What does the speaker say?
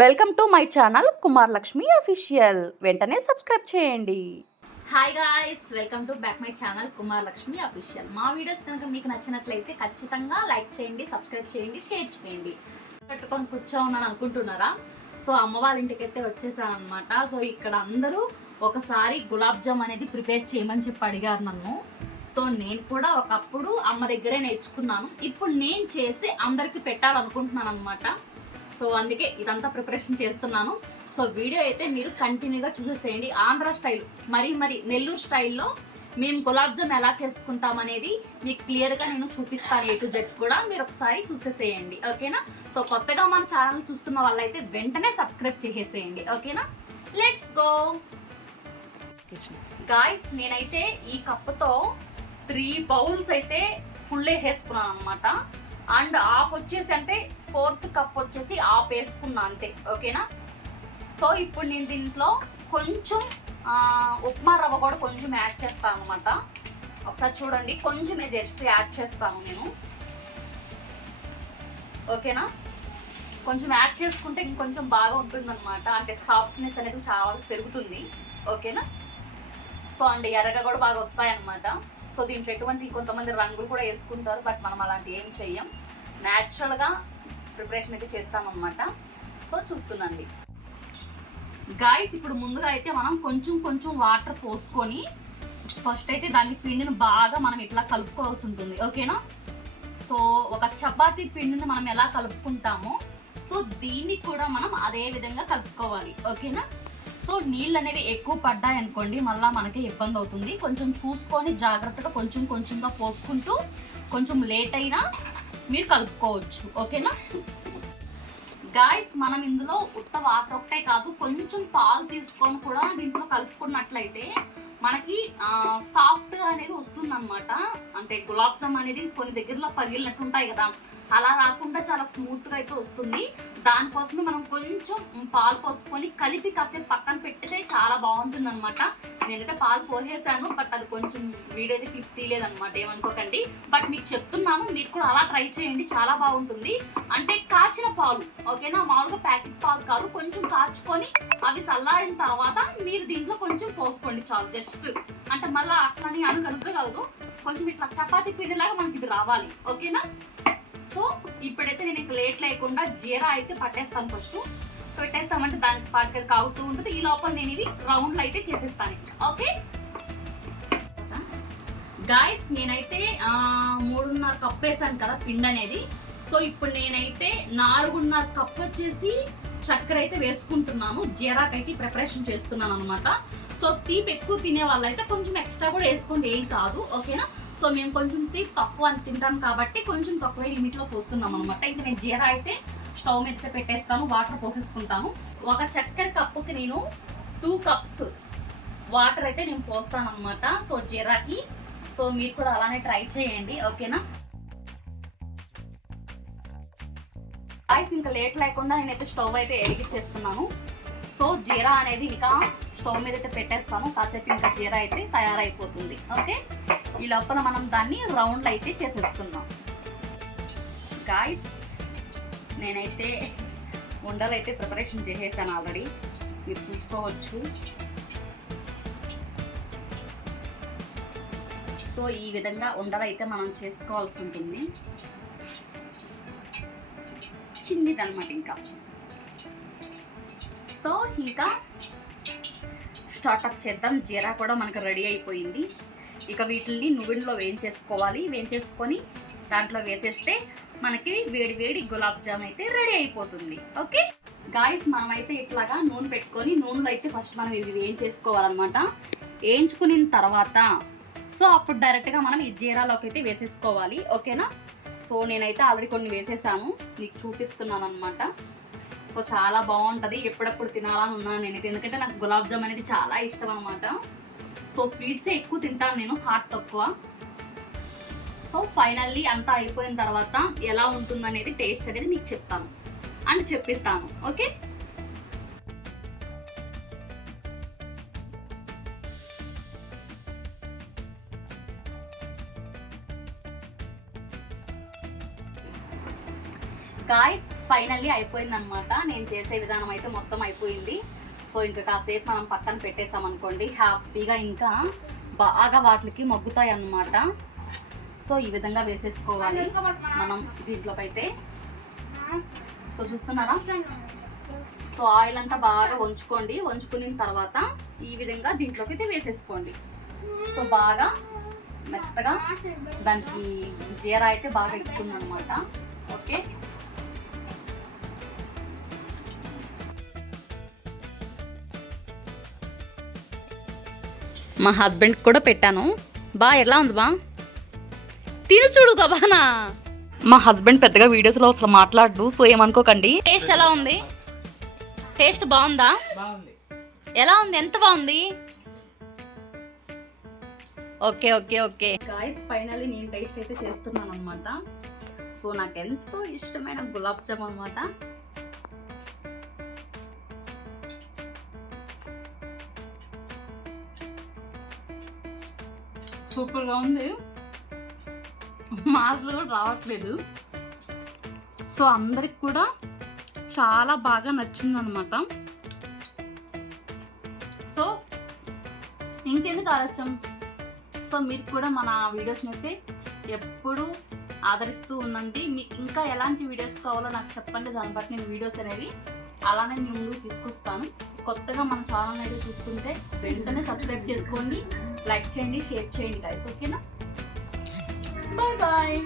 Welcome to my channel Kumar Lakshmi official. వెంటనే subscribe చేయండి. Hi guys, welcome to back my channel Kumar Lakshmi official. మా videos కనుక మీకు నచ్చినట్లయితే ఖచ్చితంగా లైక్ చేయండి, సబ్స్క్రైబ్ చేయండి, షేర్ చేయండి. పెట్టుకొని కూర్చోన్నాను అనుకుంటున్నారా? సో అమ్మ వాళ్ళ ఇంటికి అయితే వచ్చేసాను అనమాట. సో ఇక్కడ అందరూ ఒకసారి గులాబ్ జామ్ అనేది ప్రిపేర్ చేయమని చెప్పి అడిగారు నన్ను. సో నేను కూడా ఒకప్పుడు అమ్మ దగ్గరే నేర్చుకున్నాను. ఇప్పుడు నేను చేసి అందరికి పెట్టాలనుకుంటున్నాను అనమాట. సో అందుకే ఇదంతా ప్రిపరేషన్ చేస్తున్నాను. సో వీడియో అయితే మీరు కంటిన్యూగా చూసేసేయండి. ఆంధ్ర స్టైల్ మరి నెల్లూరు స్టైల్లో మేము గులాబ్ జామ్ ఎలా చేసుకుంటాం అనేది మీకు క్లియర్గా నేను చూపిస్తాను. A to Z కూడా మీరు ఒకసారి చూసేసేయండి, ఓకేనా? సో కొత్తగా మన ఛానల్ చూస్తున్న వాళ్ళైతే వెంటనే సబ్స్క్రైబ్ చేసేసేయండి, ఓకేనా? Let's go guys. నేనైతే ఈ కప్పుతో 3 బౌల్స్ అయితే ఫుల్ వేసుకున్నాను అనమాట. అండ్ హాఫ్ వచ్చేసి అంటే 4th కప్ వచ్చేసి హాఫ్ వేసుకున్నా అంతే, ఓకేనా? సో ఇప్పుడు నేను దీంట్లో కొంచెం ఉప్మా రవ్వ కూడా కొంచెం యాడ్ చేస్తాను అనమాట. ఒకసారి చూడండి, కొంచెమే జస్ట్ యాడ్ చేస్తాను నేను, ఓకేనా? కొంచెం యాడ్ చేసుకుంటే ఇంకొంచెం బాగా ఉంటుందన్నమాట. అంటే సాఫ్ట్నెస్ అనేది చాలా పెరుగుతుంది, ఓకేనా? సో అండ్ ఎర్రగా కూడా బాగా వస్తాయన్నమాట. సో దీంట్లో ఎటువంటి కొంతమంది రంగులు కూడా వేసుకుంటారు, బట్ మనం అలాంటి ఏం చెయ్యం. న్యాచురల్గా ప్రిపరేషన్ అయితే చేస్తామన్నమాట. సో చూస్తుండండి గాయస్. ఇప్పుడు ముందుగా అయితే మనం కొంచెం వాటర్ పోసుకొని ఫస్ట్ అయితే దాన్ని పిండిని బాగా మనం ఇట్లా కలుపుకోవాల్సి ఉంటుంది, ఓకేనా? సో ఒక చపాతీ పిండిని మనం ఎలా కలుపుకుంటామో సో దీన్ని కూడా మనం అదే విధంగా కలుపుకోవాలి, ఓకేనా? సో నీళ్ళు అనేవి ఎక్కువ పడ్డాయి అనుకోండి మళ్ళీ మనకి ఇబ్బంది అవుతుంది. కొంచెం చూసుకొని జాగ్రత్తగా కొంచెంగా పోసుకుంటూ కొంచెం లేట్ అయినా మీరు కలుపుకోవచ్చు, ఓకేనా గాయస్? మనం ఇందులో ఉత్త వాటర్ ఒకటే కాదు, కొంచెం పాలు తీసుకొని కూడా దీంట్లో కలుపుకున్నట్లయితే మనకి సాఫ్ట్గా అనేది వస్తుంది అనమాట. అంటే గులాబ్ జామ్ అనేది కొన్ని దగ్గరలో పగిలినట్టు ఉంటాయి కదా, అలా రాకుండా చాలా స్మూత్గా అయితే వస్తుంది. దానికోసమే మనం కొంచెం పాలు పోసుకొని కలిపి కాసేపు పక్కన పెట్టితే చాలా బాగుంటుంది అనమాట. నేనైతే పాలు పోసేసాను, బట్ అది కొంచెం వీడియో అయితే క్లిప్ తీయలేదనమాట, ఏమనుకోకండి. బట్ మీకు చెప్తున్నాను, మీరు కూడా అలా ట్రై చేయండి, చాలా బాగుంటుంది. అంటే కాచిన పాలు, ఓకేనా? మామూలుగా ప్యాకెట్ పాలు కాదు, కొంచెం కాచుకొని అవి చల్లారిన తర్వాత మీరు దీంట్లో కొంచెం పోసుకోండి చాలు. జస్ట్ అంటే మళ్ళీ అట్లని అనుగనుగ్గా కాదు, కొంచెం ఇట్లా చపాతీ పిండిలాగా మనకి ఇది రావాలి, ఓకేనా? సో ఇప్పుడైతే నేను ఇంకా లేట్ లేకుండా జీరా అయితే పట్టేస్తాను. ఫస్ట్ పెట్టేస్తామంటే దానికి పాటుగా కాగుతూ ఉంటుంది. ఈ లోపల నేను ఇవి రౌండ్లు అయితే చేసేస్తాను, ఓకే గాయస్? నేనైతే 3.5 కప్ వేసాను కదా పిండి అనేది. సో ఇప్పుడు నేనైతే 4.5 కప్ వచ్చేసి చక్కెర అయితే వేసుకుంటున్నాను. జీరాకైతే ప్రిపరేషన్ చేస్తున్నాను అనమాట. సో తీపి ఎక్కువ తినే వాళ్ళైతే కొంచెం ఎక్స్ట్రా కూడా వేసుకోండి, ఏం కాదు, ఓకేనా? సో మేము కొంచెం తీపి తక్కువ అని తింటాం కాబట్టి కొంచెం తక్కువ లిమిట్లో పోస్తున్నాం అనమాట. ఇంకా నేను జీరా అయితే స్టవ్ మీద పెట్టేస్తాను, వాటర్ పోసేసుకుంటాను. ఒక చక్కెర కప్పుకి నేను 2 కప్స్ వాటర్ అయితే నేను పోస్తాను అనమాట. సో జీరాకి. సో మీరు కూడా అలానే ట్రై చేయండి, ఓకేనా? ఇంకా లేట్ లేకుండా నేనైతే స్టవ్ అయితే వెలిగించేస్తున్నాను. సో జీరా అనేది ఇంకా స్టవ్ మీద అయితే పెట్టేస్తాను. కాసేపు ఇంకా జీరా అయితే తయారైపోతుంది, ఓకే? ఈ లోపల మనం దాన్ని రౌండ్లు అయితే చేసేస్తున్నాం గాయస్. నేనైతే ఉండలు అయితే ప్రిపరేషన్ చేసేసాను ఆల్రెడీ, మీరు చూసుకోవచ్చు. సో ఈ విధంగా ఉండలు అయితే మనం చేసుకోవాల్సి ఉంటుంది. చిన్నదన్నమాట ఇంకా. సో ఇంకా స్టార్ట్అప్ చేద్దాం. జీరా కూడా మనకు రెడీ అయిపోయింది. ఇక వీటిని నువ్వుల్లో వేయించేసుకొని దాంట్లో వేసేస్తే మనకి వేడి గులాబ్ జామ్ అయితే రెడీ అయిపోతుంది, ఓకే గాయస్? మనమైతే ఇట్లాగా నూనె పెట్టుకొని నూనెలో అయితే ఫస్ట్ మనం ఇవి వేయించేసుకోవాలన్నమాట. వేయించుకున్న తర్వాత సో అప్పుడు డైరెక్ట్గా మనం ఈ జీరాలోకి అయితే వేసేసుకోవాలి, ఓకేనా? సో నేనైతే ఆల్రెడీ కొన్ని వేసేసాను, మీకు చూపిస్తున్నాను అనమాట. సో చాలా బాగుంటుంది, ఎప్పుడప్పుడు తినాలని ఉన్నాను నేనైతే, ఎందుకంటే నాకు గులాబ్ జామ్ అనేది చాలా ఇష్టం అనమాట. సో స్వీట్సే ఎక్కువ తింటాను నేను, హాట్ తక్కువ. సో ఫైనల్లీ అంతా అయిపోయిన తర్వాత ఎలా ఉంటుందనేది టేస్ట్ అనేది మీకు చెప్తాను అండ్ చెప్పిస్తాను, ఓకే? గాయస్ ఫైనల్లీ అయిపోయింది అనమాట. నేను చేసే విధానం అయితే మొత్తం అయిపోయింది. సో ఇంకా కాసేపు మనం పక్కన పెట్టేసాం అనుకోండి, హ్యాపీగా ఇంకా బాగా వాటికి మగ్గుతాయి అన్నమాట. సో ఈ విధంగా వేసేసుకోవాలి మనం దీంట్లోకైతే. సో చూస్తున్నారా? సో ఆయిల్ అంతా బాగా వంచుకోండి. వంచుకున్న తర్వాత ఈ విధంగా దీంట్లోకి అయితే వేసేసుకోండి. సో బాగా మెత్తగా దానికి జీరా అయితే బాగా ఎక్కుతుంది అనమాట. ఓకే, మా హస్బెండ్కి కూడా పెట్టాను. ఎలా ఉంది తిను చూడు గబానా. మా హస్బెండ్ పెద్దగా వీడియోస్లో అసలు మాట్లాడు, సో ఏమనుకోకండి. టేస్ట్ ఎలా ఉంది? టేస్ట్ బాగుందా? ఎలా ఉంది? ఎంత బాగుంది? Okay okay okay guys, finally నేను టేస్ట్ అయితే చేస్తున్నాను అనమాట. సో నాకు ఎంతో ఇష్టమైన గులాబ్ జామ్ అనమాట. సూపర్గా ఉంది, మాటలు కూడా రావట్లేదు. సో అందరికి కూడా చాలా బాగా నచ్చింది అనమాట. సో ఇంకెందుకు ఆలస్యం, సో మీరు కూడా మన వీడియోస్ని అయితే ఎప్పుడు ఆదరిస్తూ ఉండండి. మీకు ఇంకా ఎలాంటి వీడియోస్ కావాలో నాకు చెప్పండి, దాన్ని బట్టి నేను వీడియోస్ అనేవి అలానే మీ ముందుకు తీసుకొస్తాను. కొత్తగా మన ఛానల్ అయితే చూస్తుంటే వెంటనే సబ్స్క్రైబ్ చేసుకోండి, లైక్ చేయండి, షేర్ చేయండి గైస్. ఓకేనా? Bye bye.